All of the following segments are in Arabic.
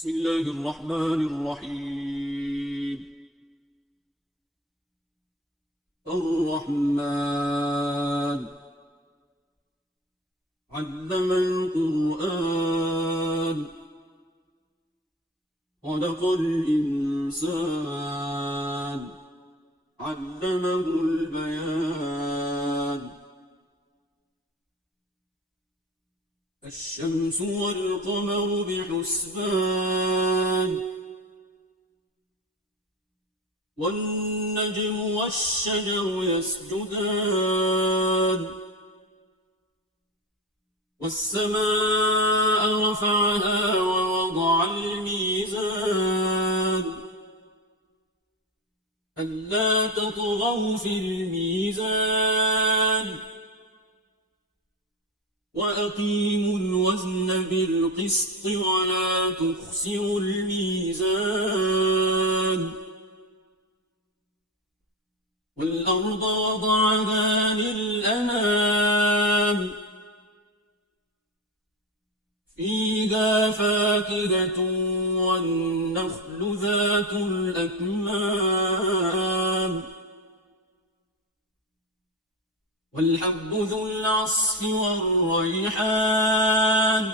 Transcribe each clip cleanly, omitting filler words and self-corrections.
بسم الله الرحمن الرحيم. الرحمن علم القرآن خلق الإنسان علمه البيان. الشمس والقمر بحسبان والنجم والشجر يسجدان والسماء رفعها ووضع الميزان ألا تطغوا في الميزان وأقيموا الوزن بالقسط ولا تخسروا الميزان والأرض وضعها للأنام فيها فاكهة والنخل ذات الأكمام والحب ذو العصف والريحان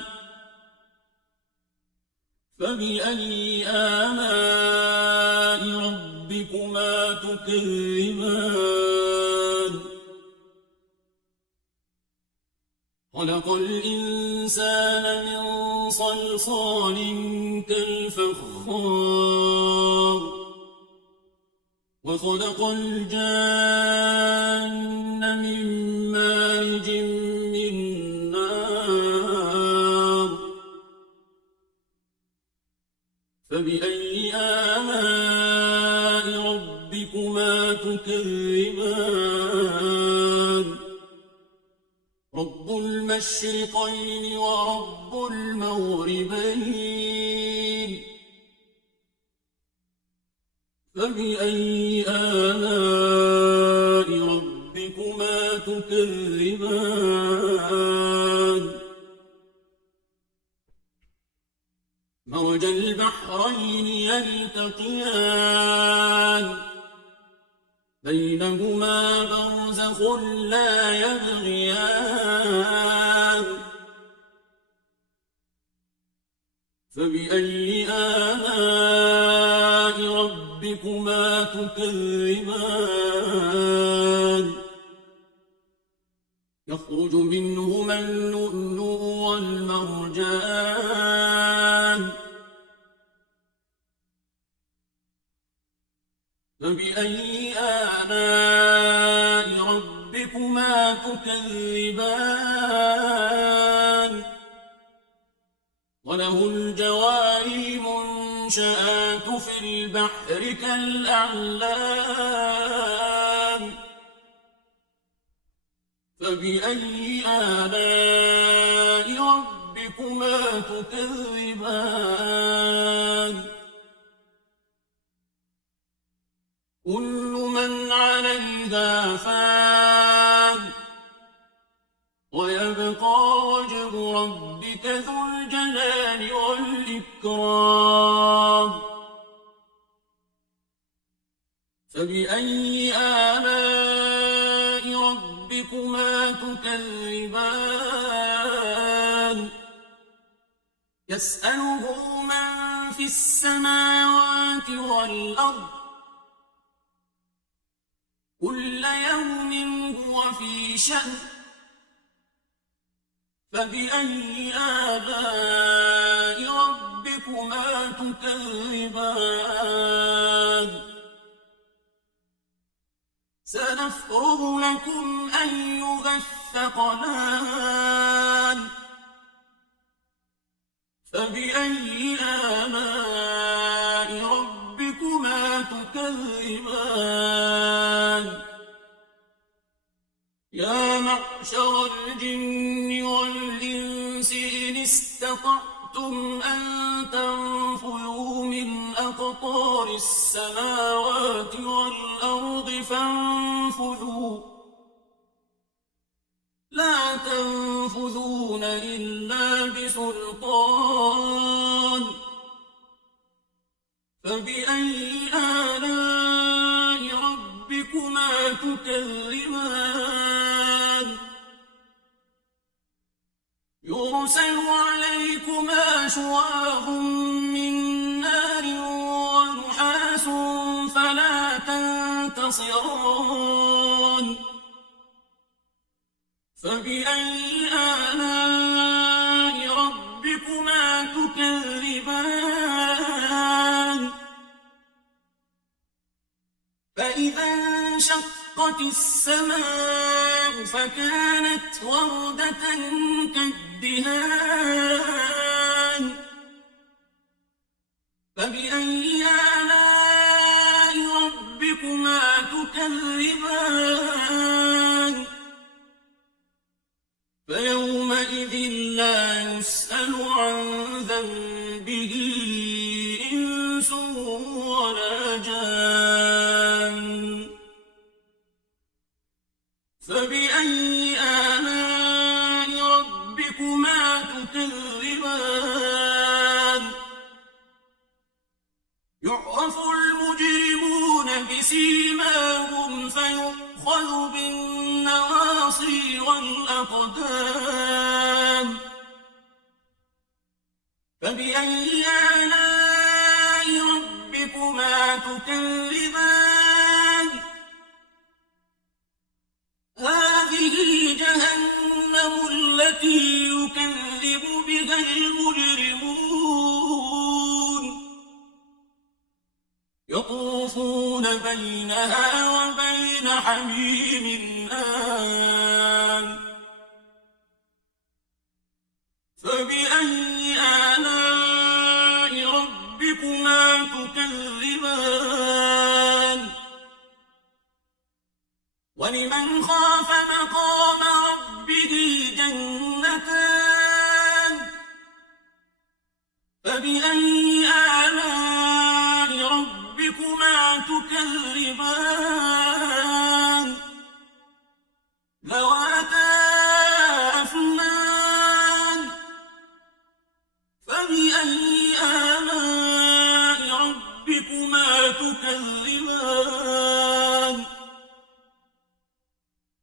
فبأي آلاء ربكما تكذبان خلق الإنسان من صلصال كالفخار وخلق الجان من مارج من نار فبأي آلاء ربكما تكذبان رب المشرقين ورب المغربين فبأي آلاء ربكما تكذبان مرج البحرين يلتقيان بينهما برزخ لا يبغيان فبأي آلاء ربكما تكذبان يخرج منهما اللؤلؤ والمرجان فبأي آلاء ربكما تكذبان وله الجوار المنشآت في البحر كالأعلام فبأي آلاء ربكما تكذبان كل من عليها فان ويبقى وجه ربك ذو الجلال والإكرام فبأي آلاء ربكما تكذبان يسأله من في السماوات والأرض كل يوم هو في شأن فبأي آلاء ربكما تكذبان سنفرغ لكم أيها الثقلان فبأي آلاء ربكما تكذبان يا معشر الجن والإنس إن استطعتم أن تنفذوا من أقطار السماوات والأرض فانفذوا لا تنفذون إلا بسلطان فبأي آلاء ربكما تكذبان يرسل عليكما شواظ من نار ونحاس فلا تنتصران فبأي آلاء ربكما تكذبان فإذا انشقت السماء فكانت وردة كالدهان فبأي آلاء ربكما تكذبان فيومئذ لا يسأل عن ذنبه إنس ولا جان فبأي آلاء ربكما تكذبان يعرف المجرمون بسيماهم فيؤخذ بالنواصي والأقدام فبأي آلاء ربكما تكذبان هذه جهنم التي يكذب بها المجرمون يطوفون بينها وبين حميم آن فبأي آلاء ربكما تكذبان ولمن خاف مقام ربه جنتان فبأي آلاء ربكما تكذبان ذواتا أفنان فبأي آلاء ربكما تكذبان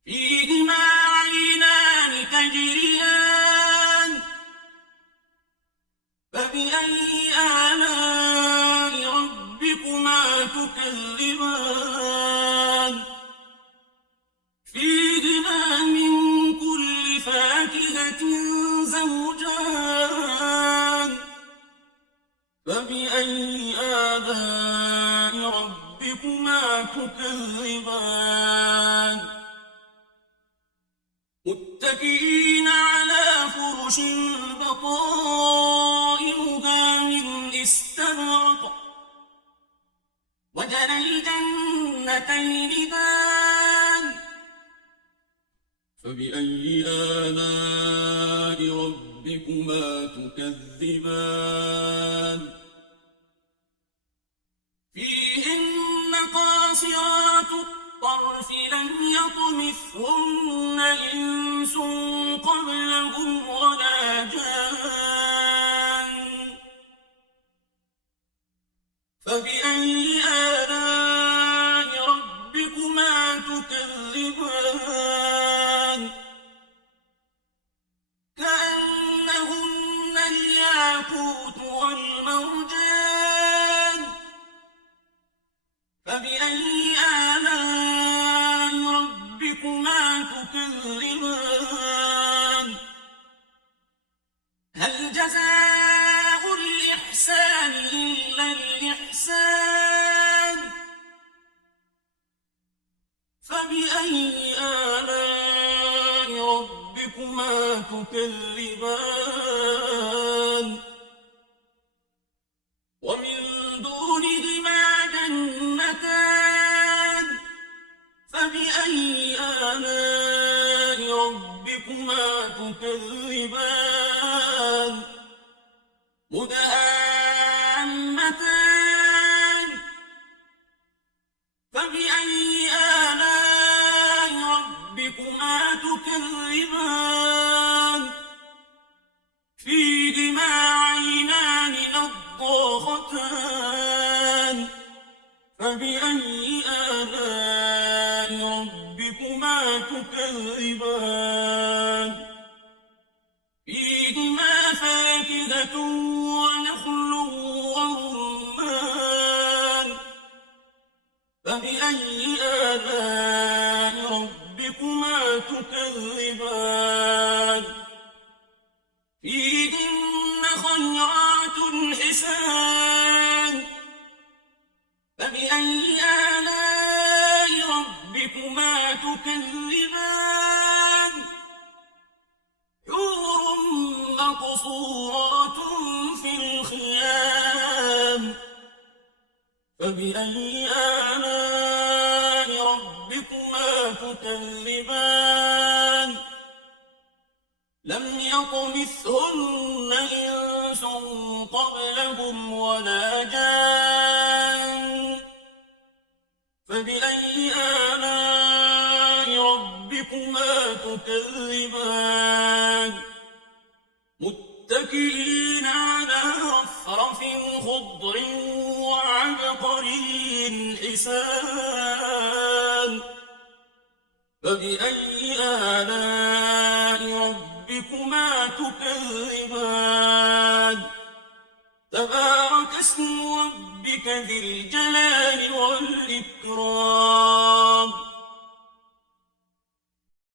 فيهما عينان تجريان فبأي آلاء ربكما تكذبان فيهما من كل فاكهة زوجان فبأي آلاء ربكما تكذبان متكئين على فرش بطائنها من استبرق وجنى الجنتين دان فبأي آلاء ربكما تكذبان فيهن قاصرات الطرف لم يطمثهن إنس قبلهم ولا جان فبأي آلاء ربكما تكذبان كأنهن الياقوت والمرجان فبأي آلاء ربكما تكذبان هل جزاء الإحسان إلا الإحسان فبأي آلاء ربكما تكذبان ومن دونهما جنتان فبأي آلاء ربكما تكذبان مدهامتان فبأي آلاء ربكما تكذبان فيهما عينان نضاختان فبأي آلاء ربكما تكذبان فيهما فاكهة ونخل ورمان فبأي آلاء ربكما تكذبان فيهن خيرات حسان فبأي آلاء ربكما تكذبان حور مقصورات في الخيام فبأي آلاء ربكما تكذبان لم يطمثهن إنس قبلهم ولا جان فبأي آلاء ربكما تكذبان متكئين على رفرف خضر وعبقري حسان فبأي آلاء ربكما تكذبان تبارك اسم ربك ذي الجلال والإكرام